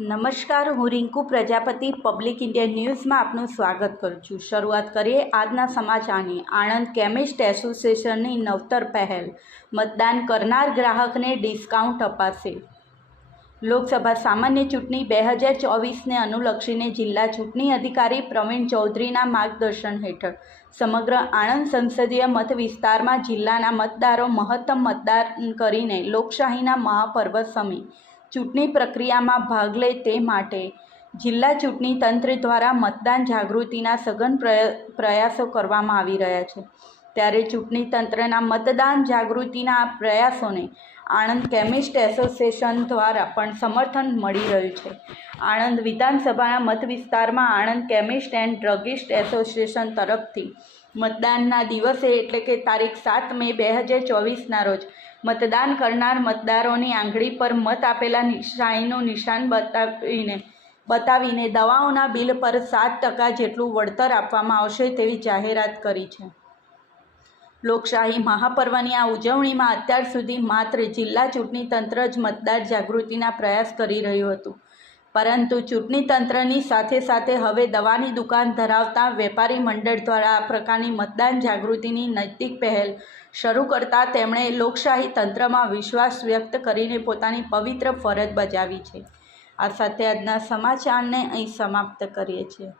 નમસ્કાર, હું Rinku Prajapati public India ન્યૂઝમાં આપનું સ્વાગત કરું છું। શરૂઆત કરીએ આજના સમાચારની। આણંદ કેમિસ્ટ એસોસિએશનની નવતર પહેલ, મતદાન કરનાર ગ્રાહકને ડિસ્કાઉન્ટ અપાશે। લોકસભા સામાન્ય ચૂંટણી 2024ને અનુલક્ષીને જિલ્લા ચૂંટણી અધિકારી પ્રવીણ ચૌધરીના માર્ગદર્શન હેઠળ સમગ્ર આણંદ સંસદીય મત વિસ્તારમાં જિલ્લાના મતદારો મહત્તમ મતદાન કરીને લોકશાહીના મહાપર્વ સમી ચૂંટણી પ્રક્રિયામાં ભાગ લે તે માટે જિલ્લા ચૂંટણી તંત્ર દ્વારા મતદાન જાગૃતિના સઘન પ્રયાસો કરવામાં આવી રહ્યા છે। ત્યારે ચૂંટણી તંત્રના મતદાન જાગૃતિના આ પ્રયાસોને આણંદ કેમિસ્ટ એસોસિએશન દ્વારા પણ સમર્થન મળી રહ્યું છે। આણંદ વિધાનસભાના મત વિસ્તારમાં Anand chemist and druggist association તરફથી મતદાનના દિવસે એટલે કે તારીખ 7 મે 2024ના રોજ મતદાન કરનાર મતદારોની આંગળી પર મત આપેલા શાહીનું નિશાન બતાવીને દવાઓના બિલ પર 7% જેટલું વળતર આપવામાં આવશે તેવી જાહેરાત કરી છે। લોકશાહી મહાપર્વની આ ઉજવણીમાં અત્યાર સુધી માત્ર જિલ્લા ચૂંટણી તંત્ર જ મતદાર જાગૃતિના પ્રયાસ કરી રહ્યું હતું, પરંતુ ચૂંટણી તંત્રની સાથે સાથે હવે દવાની દુકાન ધરાવતા વેપારી મંડળ દ્વારા આ પ્રકારની મતદાન જાગૃતિની નૈતિક પહેલ શરૂ કરતા તેમણે લોકશાહી તંત્રમાં વિશ્વાસ વ્યક્ત કરીને પોતાની પવિત્ર ફરજ બજાવી છે। આ સાથે આજના સમાચારને અહીં સમાપ્ત કરીએ છીએ।